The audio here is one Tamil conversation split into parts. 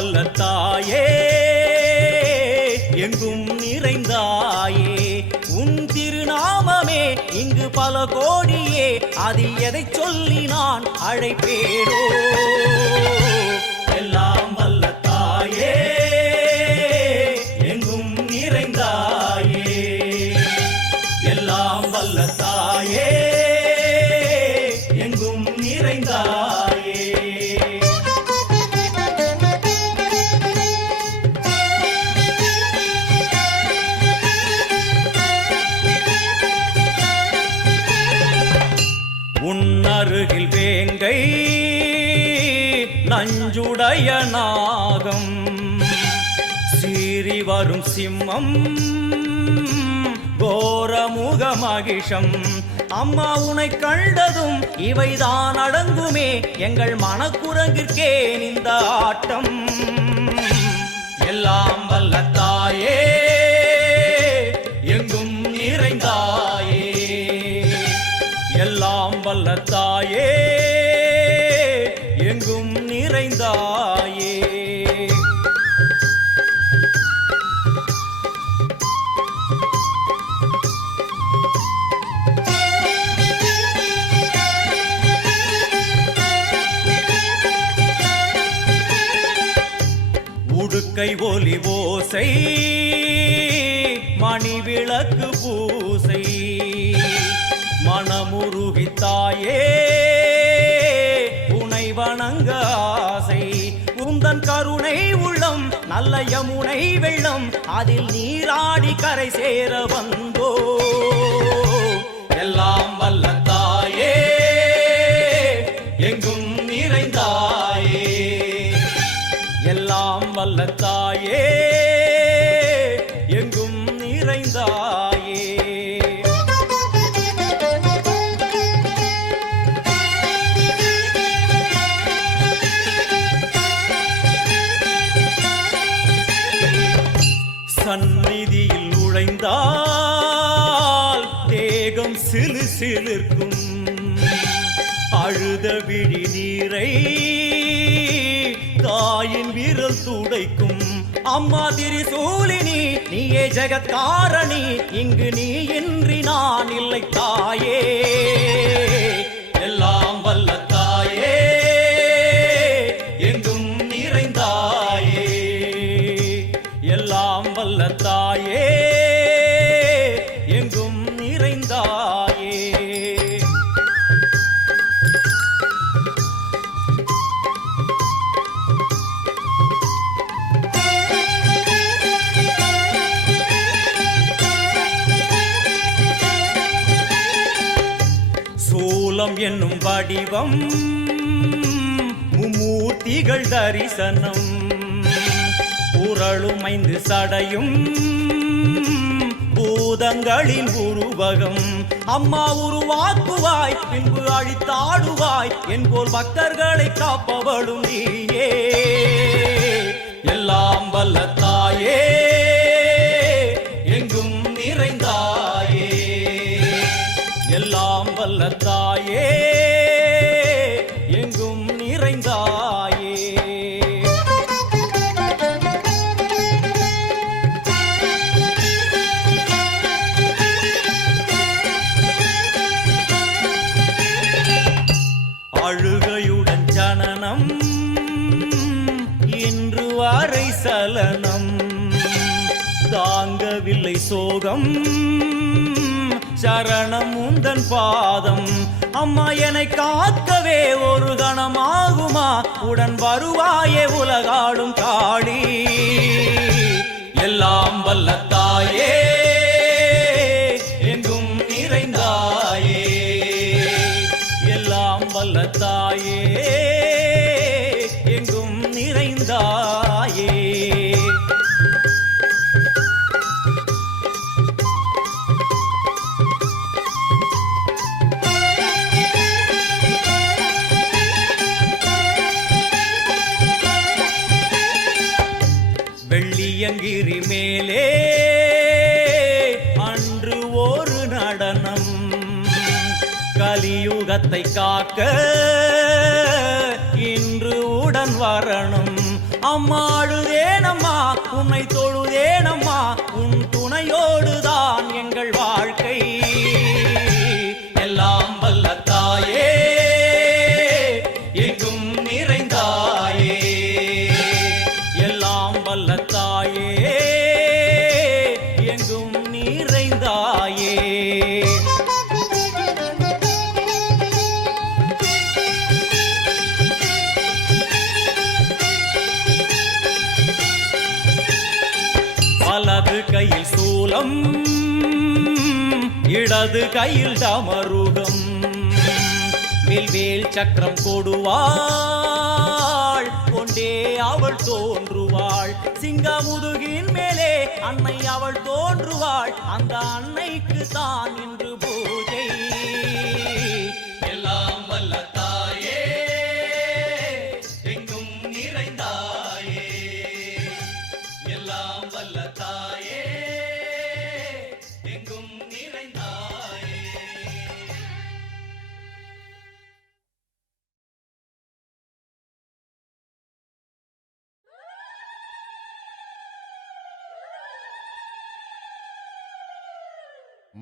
வல்ல தாயே எங்கும் நிறைந்தாயே உன் திருநாமமே இங்கு பல கோடியே அதில் எதை சொல்லி நான் அழைப்பேனோ எல்லாம் வல்ல தாயே எங்கும் நிறைந்தாயே எல்லாம் வல்ல தாயே எங்கும் நிறைந்தாயே உன்னருகில் வேங்கை நஞ்சுடைய நாகம் சீறி வரும் சிம்மம் கோரமுக மகிஷம் அம்மா உனை கண்டதும் இவைதான் அடங்குமே எங்கள் மனக்குரங்கிற்கே இந்த ஆட்டம் எல்லாம் வல்ல தாயே எங்கும் நிறைந்தாயே எல்லாம் வல்ல தாயே எங்கும் நிறைந்தாயே உடுக்கை ஒலி ஓசை மணி விளக்கு பூசை மனமுருகித்தாயே உனை வணங்க ஆசை உந்தன் கருணை உள்ளம் நல்ல யமுனை வெள்ளம் அதில் நீராடி கரை சேர வந்தோ எல்லாம் வல்ல தாயே எங்கும் நிறைந்தாயே எல்லாம் வல்ல தாயே எங்கும் நிறைந்தாயே சந்நிதியில் நுழைந்தால் தேகம் சிலு சிலிர்க்கும் அழுத விழி நீரை தாயின் விரல் துடைக்கும் அம்மா திரிசூலினி நீயே ஜெகத்காரணி இங்கு நீ இன்றி நான் இல்லை தாயே எல்லாம் வல்ல தாயே எங்கும் நிறைந்தாயே எல்லாம் வல்ல தாயே எங்கும் நிறைந்தாயே சூலம் என்னும் வடிவம் மும்மூர்த்திகள் தரிசனம் உரளும் 5 சடையும் பூதங்களின் உருவகம் அம்மா உருவாக்குவாய் பின்பு அழித்தாடுவாய் என்போல் பக்தர்களை காப்பவளும் நீயே எல்லாம் வல்ல தாயே எங்கும் நிறைந்தாயே எல்லாம் வல்ல தாயே எங்கும் நிறைந்தாயே அழுகையுடன் ஜனனம் இன்று வரை சலனம் தாங்கவில்லை சோகம் சரணம் உந்தன் பாதம் அம்மா என்னை காக்கவே ஒரு கணமாகுமா உடன் வருவாயே உலகாடும் காளி எல்லாம் வல்ல தாயே எங்கும் நிறைந்தாயே எல்லாம் வல்ல தாயே எங்கும் நிறைந்தாயே வெள்ளியங்கிரி மேலே அன்று ஒரு நடனம் கலியுகத்தை காக்க இன்று உடன் வரணும் அம்மா அழுதேனம்மா உன்னை தொழுதேனம்மா உன் துணையோடுதான் எங்கள் வாழ்க்கை. எல்லாம் வல்ல தாயே எங்கும் நிறைந்தாயே, எல்லாம் வல்ல தாயே எங்கும் நிறைந்தாயே. வலது கையில் சூலம், இடது கையில் டமருகம், வில்வேல் சக்கரம் கொடுவாள் கொண்டே அவள் தோன்றுவாள். சிங்கமுதுகின் மேலே அன்னை அவள் தோன்றுவாள், அந்த அன்னைக்கு தான் இன்று பூஜை. எல்லாம் வல்ல தாயே எங்கும் நிறைந்தாயே, எல்லாம் வல்ல தாயே எங்கும் நிறைந்தாயே.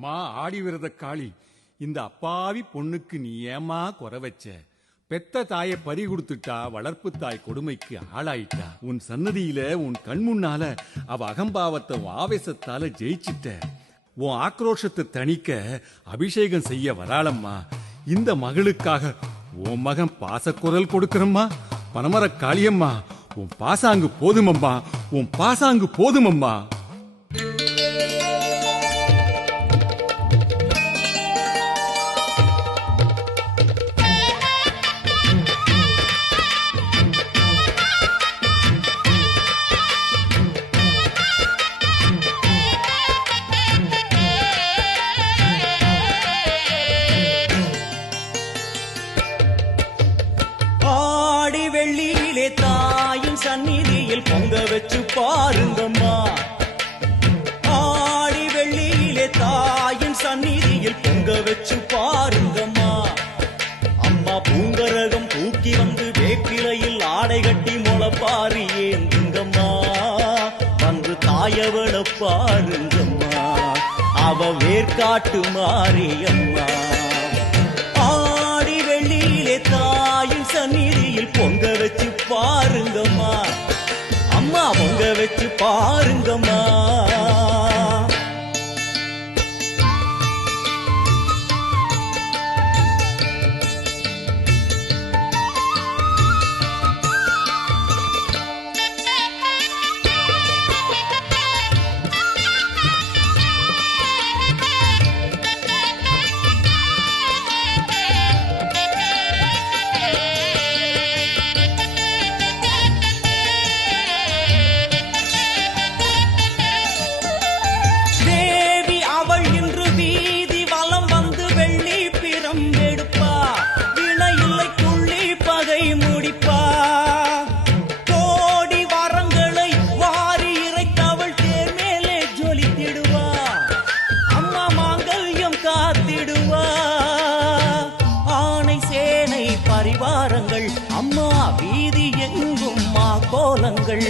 மா ஆடி விரத காளி, இந்த அப்பாவி பொண்ணுக்கு நீ ஏமா குறை வச்ச? பெத்த தாயை பறி கொடுத்துட்டா, வளர்ப்பு தாய் கொடுமைக்கு ஆளாயிட்டா. உன் சன்னதியில உன் கண் முன்னால அவ அகம்பாவத்தை ஆவேசத்தால ஜெயிச்சிட்ட. உன் ஆக்ரோஷத்தை தணிக்க அபிஷேகம் செய்ய வராளம்மா. இந்த மகளுக்காக உன் மகன் பாசக்குரல் கொடுக்கிறம்மா. பனமர காளியம்மா, உன் பாசாங்கு போதுமம்மா, உன் பாசாங்கு போதுமம்மா. வெள்ளியிலே தாயின் சந்நிதியில் பொங்க வச்சு பாருங்கம்மா. ஆடி வெள்ளியிலே தாயின் சந்நிதியில் பொங்க வச்சு பாருங்கம்மா. அம்மா பூங்கரகம் தூக்கி வந்து வேப்பிலையில் ஆடை கட்டி முளப்பாரி ஏந்துங்கம்மா. வந்து தாயவள பாருங்கம்மா, அவ வேர்காட்டு மாரியம்மா. ஆடி வெள்ளியிலே தாயின் சந்நிதியில் பொங்க வச்சு பாருங்கம்மா. அம்மா பொங்க வச்சு பாருங்கம்மா. அம்மா வீதி எங்கும் கோலங்கள்,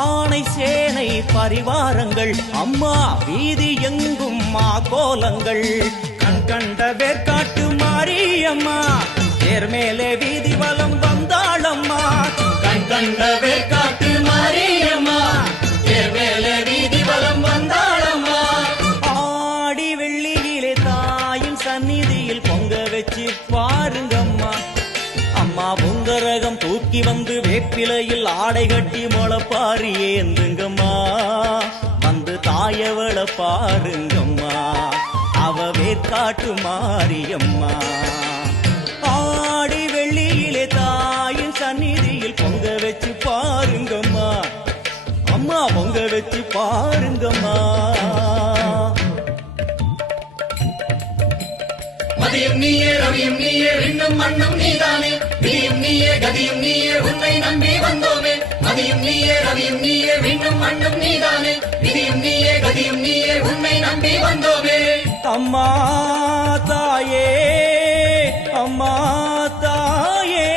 ஆணை சேனை பரிவாரங்கள். அம்மா வீதி எங்கும் கோலங்கள். கண் கண்ட வேர்காட்டு மாரியம்மா, தேர் மேலே வீதி வலம் வந்தாளம்மா. கண் கண்ட வேர்காட்டு மாரியம்மா, தேர் மேலே வீதி வலம் வந்தாளம்மா. ஆடி வெள்ளியிலே தாயின் சந்நிதியில் பொங்க வச்சு பாருங்கம்மா. அம்மா பொங்கரகம் தூக்கி வந்து வேப்பிலையில் ஆடை கட்டி முளப்பாரி ஏந்துங்கம்மா. வந்து தாயவள பாருங்கம்மா, அவ வேர்காட்டு மாரியம்மா. ஆடி வெள்ளியிலே தாயின் சந்நிதியில் பொங்க வச்சு பாருங்கம்மா. அம்மா பொங்க வச்சு பாருங்கம்மா. மதியும் நீயே ரவியும் நீயே விண்ணும் மண்ணும் நீதானே, விதியும் நீயே கதியும் நீயே உன்னை நம்பி வந்தோமே. மதியும் நீயே ரவியும் நீயே விண்ணும் மண்ணும் நீதானே, விதியும் நீயே கதியும் நீயே உன்னை நம்பி வந்தோமே. அம்மா தாயே, அம்மா தாயே,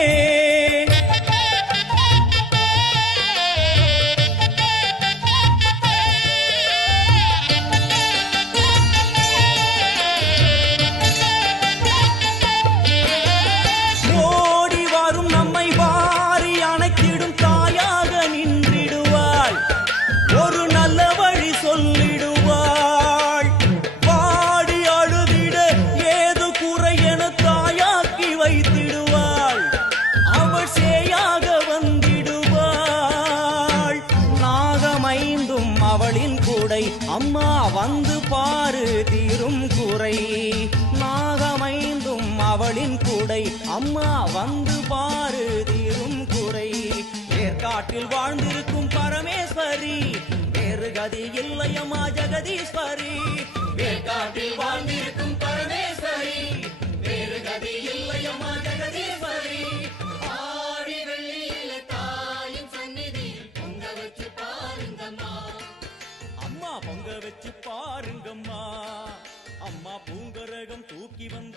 அவளின் கூடை அம்மா வந்து பாரு தீரும் குறை ஏற்காட்டில் வாழ்ந்திருக்கும் பரமேஸ்வரி வேறு கதி இல்லையம்மா ஜெகதீஸ்வரி வேற்காட்டில் வாழ்ந்திருக்கும் பரமேஸ்வரி வேறு கதி இல்லையம்மா ஜெகதீஸ்வரி ஆடி வெள்ளியில தாயின் சந்நிதியில் பொங்க வச்சு பாருங்கம்மா அம்மா பொங்க வச்சு பாருங்கம்மா அம்மா பூங்கரகம் தூக்கி வந்து